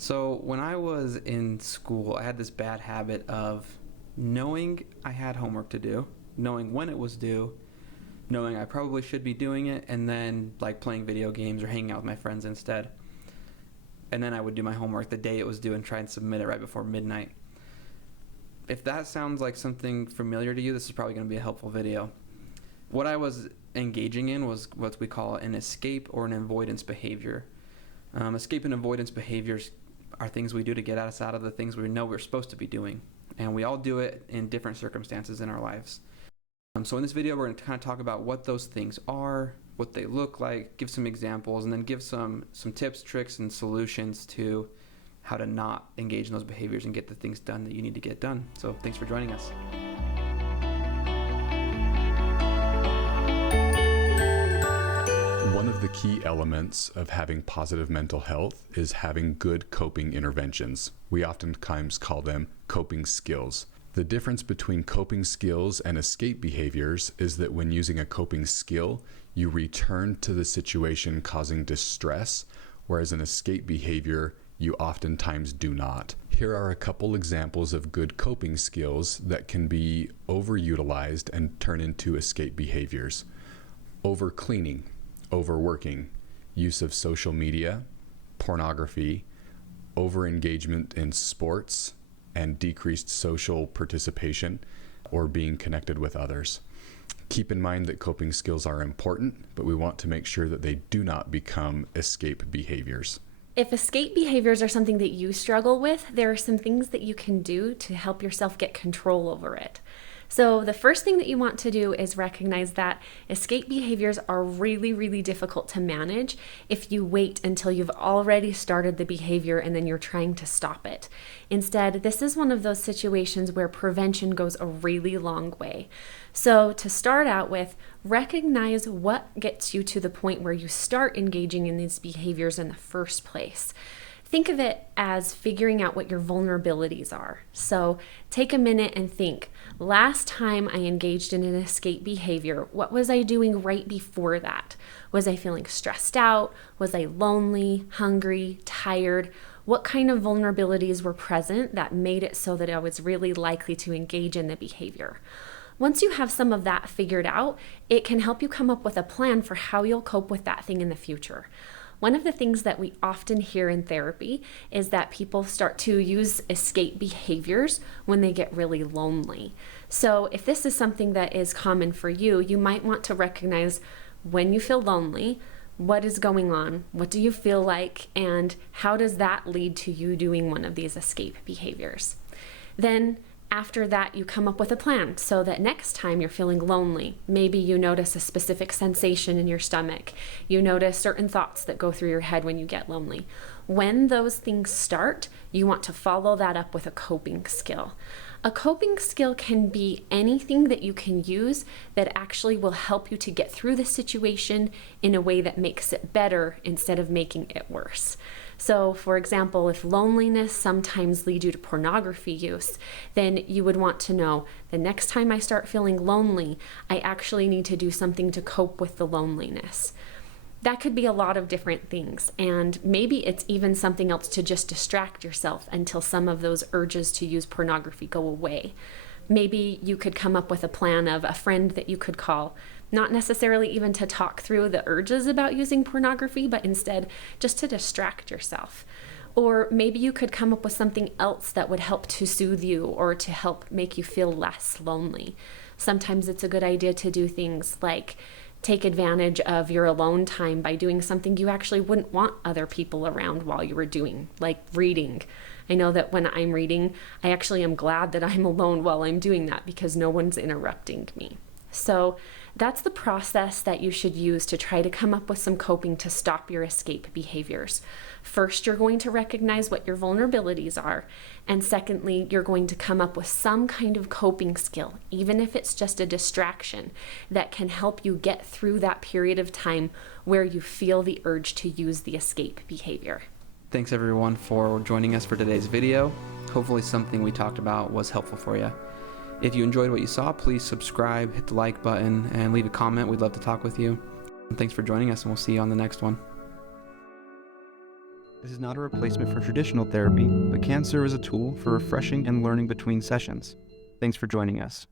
So when I was in school, I had this bad habit of knowing I had homework to do, knowing when it was due, knowing I probably should be doing it, and then like playing video games or hanging out with my friends instead. And then I would do my homework the day it was due and try and submit it right before midnight. If that sounds like something familiar to you, this is probably going to be a helpful video. What I was engaging in was what we call an escape or an avoidance behavior. Escape and avoidance behaviors are things we do to get us out of the things we know we're supposed to be doing. And we all do it in different circumstances in our lives. So in this video, we're going to kind of talk about what those things are, what they look like, give some examples, and then give some tips, tricks, and solutions to how to not engage in those behaviors and get the things done that you need to get done. So thanks for joining us. One of the key elements of having positive mental health is having good coping interventions. We oftentimes call them coping skills. The difference between coping skills and escape behaviors is that when using a coping skill, you return to the situation causing distress, whereas an escape behavior, you oftentimes do not. Here are a couple examples of good coping skills that can be overutilized and turn into escape behaviors. Overcleaning, overworking, use of social media, pornography, overengagement in sports, and decreased social participation or being connected with others. Keep in mind that coping skills are important, but we want to make sure that they do not become escape behaviors. If escape behaviors are something that you struggle with, there are some things that you can do to help yourself get control over it. So the first thing that you want to do is recognize that escape behaviors are really, really difficult to manage if you wait until you've already started the behavior and then you're trying to stop it. Instead, this is one of those situations where prevention goes a really long way. So to start out with, recognize what gets you to the point where you start engaging in these behaviors in the first place. Think of it as figuring out what your vulnerabilities are. So take a minute and think, last time I engaged in an escape behavior, what was I doing right before that? Was I feeling stressed out? Was I lonely, hungry, tired? What kind of vulnerabilities were present that made it so that I was really likely to engage in the behavior? Once you have some of that figured out, it can help you come up with a plan for how you'll cope with that thing in the future. One of the things that we often hear in therapy is that people start to use escape behaviors when they get really lonely. So if this is something that is common for you, you might want to recognize when you feel lonely, what is going on, what do you feel like, and how does that lead to you doing one of these escape behaviors. Then after that, you come up with a plan so that next time you're feeling lonely, maybe you notice a specific sensation in your stomach. You notice certain thoughts that go through your head when you get lonely. When those things start, you want to follow that up with a coping skill. A coping skill can be anything that you can use that actually will help you to get through the situation in a way that makes it better instead of making it worse. So, for example, if loneliness sometimes leads you to pornography use, then you would want to know the next time I start feeling lonely, I actually need to do something to cope with the loneliness. That could be a lot of different things, and maybe it's even something else to just distract yourself until some of those urges to use pornography go away. Maybe you could come up with a plan of a friend that you could call, not necessarily even to talk through the urges about using pornography, but instead just to distract yourself. Or maybe you could come up with something else that would help to soothe you or to help make you feel less lonely. Sometimes it's a good idea to do things like take advantage of your alone time by doing something you actually wouldn't want other people around while you were doing, like reading. I know that when I'm reading, I actually am glad that I'm alone while I'm doing that because no one's interrupting me. So that's the process that you should use to try to come up with some coping to stop your escape behaviors. First, you're going to recognize what your vulnerabilities are. And secondly, you're going to come up with some kind of coping skill, even if it's just a distraction, that can help you get through that period of time where you feel the urge to use the escape behavior. Thanks everyone for joining us for today's video. Hopefully something we talked about was helpful for you. If you enjoyed what you saw, please subscribe, hit the like button, and leave a comment. We'd love to talk with you. And thanks for joining us, and we'll see you on the next one. This is not a replacement for traditional therapy, but can serve as a tool for refreshing and learning between sessions. Thanks for joining us.